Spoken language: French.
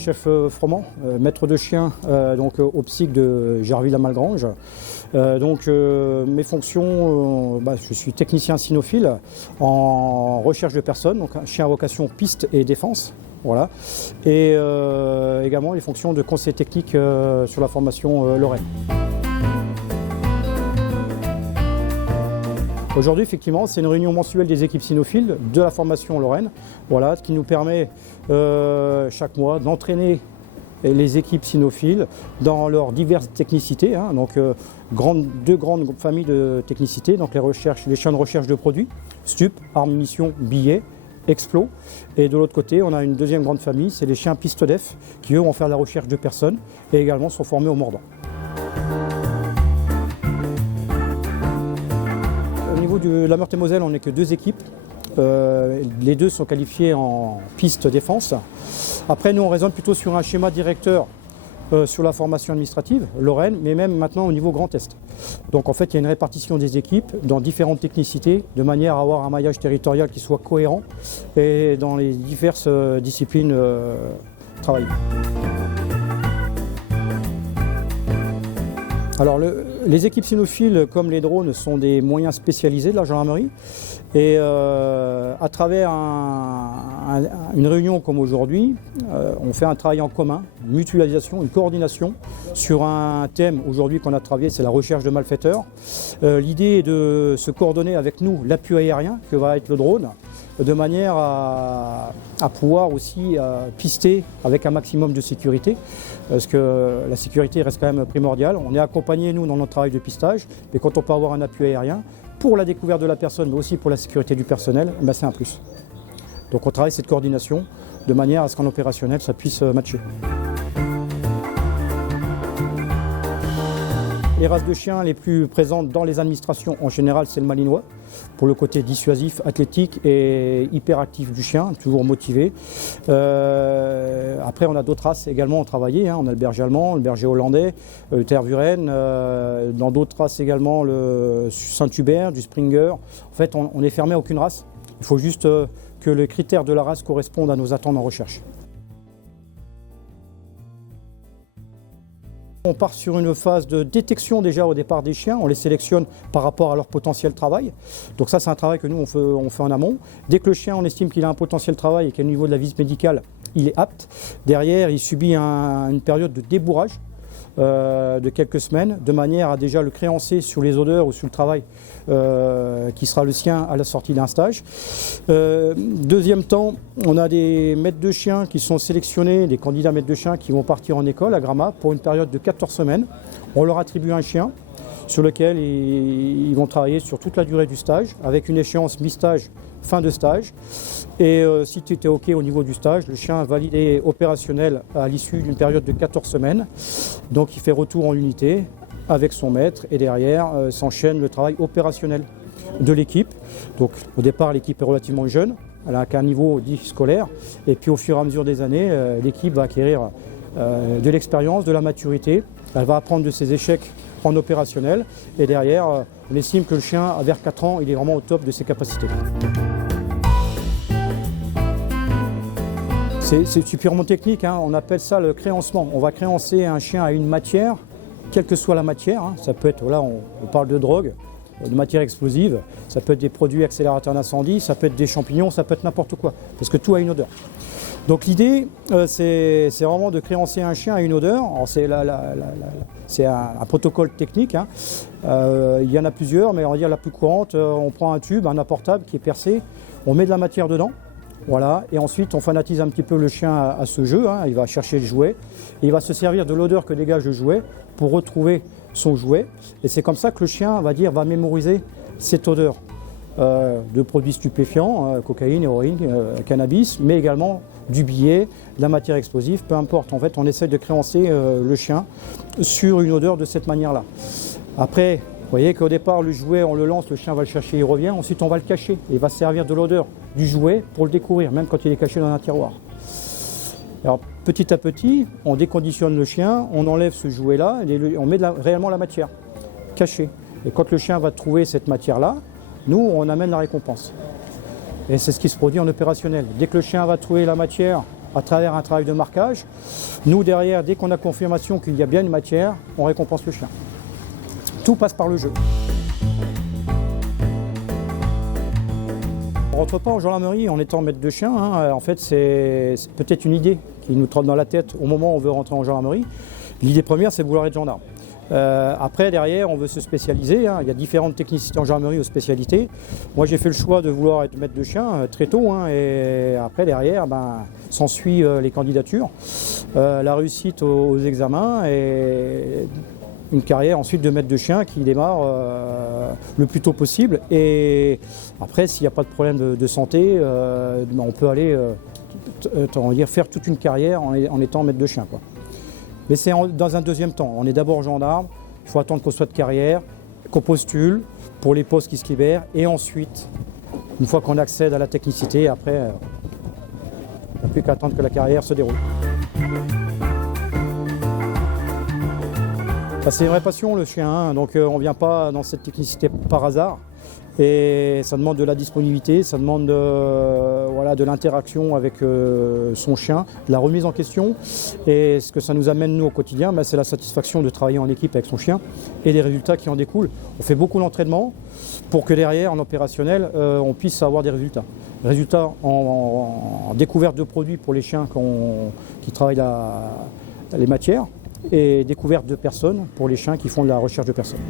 chef Froment, maître de chien au psych de Gerville-la-Malgrange. Mes fonctions, je suis technicien cynophile en recherche de personnes, donc un chien à vocation piste et défense. Voilà. Et également les fonctions de conseiller technique sur la formation Lorraine. Aujourd'hui, effectivement, c'est une réunion mensuelle des équipes cynophiles de la formation Lorraine, voilà, qui nous permet chaque mois d'entraîner les équipes cynophiles dans leurs diverses technicités, deux grandes familles de technicité, donc les champs de recherche de produits, stup, armes, munitions, billets, explos. Et de l'autre côté, on a une deuxième grande famille, c'est les chiens piste def, qui eux vont faire la recherche de personnes et également sont formés au mordant. Au niveau de la Meurthe-et-Moselle, on n'est que deux équipes. Les deux sont qualifiés en piste défense. Après, nous, on raisonne plutôt sur un schéma directeur sur la formation administrative, Lorraine, mais même maintenant au niveau Grand Est. Donc en fait, il y a une répartition des équipes dans différentes technicités, de manière à avoir un maillage territorial qui soit cohérent et dans les diverses disciplines travaillées. Alors les équipes cynophiles, comme les drones, sont des moyens spécialisés de la gendarmerie. Et à travers une réunion comme aujourd'hui, on fait un travail en commun, une mutualisation, une coordination sur un thème aujourd'hui qu'on a travaillé, c'est la recherche de malfaiteurs. L'idée est de se coordonner avec nous, l'appui aérien que va être le drone, de manière à pouvoir aussi pister avec un maximum de sécurité, parce que la sécurité reste quand même primordiale. On est accompagné, nous, dans notre travail de pistage, mais quand on peut avoir un appui aérien, pour la découverte de la personne, mais aussi pour la sécurité du personnel, c'est un plus. Donc on travaille cette coordination de manière à ce qu'en opérationnel, ça puisse matcher. Les races de chiens les plus présentes dans les administrations, en général, c'est le malinois, pour le côté dissuasif, athlétique et hyperactif du chien, toujours motivé. Après, on a d'autres races également à travailler. On a le berger allemand, le berger hollandais, le Tervuren. Dans d'autres races également, le Saint-Hubert, du Springer. En fait, on n'est fermé à aucune race. Il faut juste que les critères de la race correspondent à nos attentes en recherche. On part sur une phase de détection déjà au départ des chiens, on les sélectionne par rapport à leur potentiel travail. Donc ça, c'est un travail que nous on fait en amont. Dès que le chien, on estime qu'il a un potentiel travail et qu'au niveau de la visite médicale, il est apte, derrière il subit une période de débourrage de quelques semaines, de manière à déjà le créancer sur les odeurs ou sur le travail qui sera le sien à la sortie d'un stage. Deuxième temps, on a des maîtres de chiens qui sont sélectionnés, des candidats maîtres de chiens qui vont partir en école à Gramat pour une période de 14 semaines. On leur attribue un chien sur lequel ils vont travailler sur toute la durée du stage, avec une échéance mi-stage, fin de stage. Et si tu étais OK au niveau du stage, le chien validé opérationnel à l'issue d'une période de 14 semaines. Donc il fait retour en unité avec son maître et derrière s'enchaîne le travail opérationnel de l'équipe. Donc au départ, l'équipe est relativement jeune, elle n'a qu'un niveau dit scolaire. Et puis au fur et à mesure des années, l'équipe va acquérir de l'expérience, de la maturité. Elle va apprendre de ses échecs en opérationnel. Et derrière, on estime que le chien, vers 4 ans, il est vraiment au top de ses capacités. C'est purement technique, on appelle ça le créancement. On va créancer un chien à une matière, quelle que soit la matière. Ça peut être, là on parle de drogue, de matière explosive, ça peut être des produits accélérateurs d'incendie, ça peut être des champignons, ça peut être n'importe quoi, parce que tout a une odeur. Donc l'idée, c'est vraiment de créancer un chien à une odeur. C'est un protocole technique. Il y en a plusieurs, mais on va dire la plus courante, on prend un tube, un apportable qui est percé, on met de la matière dedans. Voilà, et ensuite on fanatise un petit peu le chien à ce jeu, il va chercher le jouet, et il va se servir de l'odeur que dégage le jouet pour retrouver son jouet. Et c'est comme ça que le chien va mémoriser cette odeur de produits stupéfiants, cocaïne, héroïne, cannabis, mais également du billet, de la matière explosive, peu importe. En fait, on essaie de créancer le chien sur une odeur de cette manière-là. Après, vous voyez qu'au départ, le jouet, on le lance, le chien va le chercher, il revient. Ensuite, on va le cacher. Et il va se servir de l'odeur du jouet pour le découvrir, même quand il est caché dans un tiroir. Alors, petit à petit, on déconditionne le chien, on enlève ce jouet-là, et on met réellement la matière cachée. Et quand le chien va trouver cette matière-là, nous, on amène la récompense. Et c'est ce qui se produit en opérationnel. Dès que le chien va trouver la matière à travers un travail de marquage. Nous, derrière, dès qu'on a confirmation qu'il y a bien une matière, on récompense le chien. Tout passe par le jeu. On ne rentre pas en gendarmerie en étant maître de chien. En fait, c'est peut-être une idée qui nous trotte dans la tête au moment où on veut rentrer en gendarmerie. L'idée première, c'est de vouloir être gendarme. Après, derrière, on veut se spécialiser. Il y a différentes technicités en gendarmerie aux spécialités. Moi, j'ai fait le choix de vouloir être maître de chien très tôt. Et après, derrière, s'ensuit les candidatures, la réussite aux examens et une carrière ensuite de maître de chien qui démarre le plus tôt possible. Et après, s'il n'y a pas de problème de santé, on peut aller faire toute une carrière en étant maître de chien, quoi. Mais c'est dans un deuxième temps. On est d'abord gendarme, il faut attendre qu'on soit de carrière, qu'on postule pour les postes qui se libèrent. Et ensuite, une fois qu'on accède à la technicité, après, il n'y a plus qu'à attendre que la carrière se déroule. C'est une vraie passion le chien, donc on ne vient pas dans cette technicité par hasard. Et ça demande de la disponibilité, ça demande de l'interaction avec son chien, de la remise en question. Et ce que ça nous amène nous au quotidien, c'est la satisfaction de travailler en équipe avec son chien et les résultats qui en découlent. On fait beaucoup d'entraînement pour que derrière, en opérationnel, on puisse avoir des résultats. Résultats en découverte de produits pour les chiens qui travaillent les matières et découverte de personnes pour les chiens qui font de la recherche de personnes.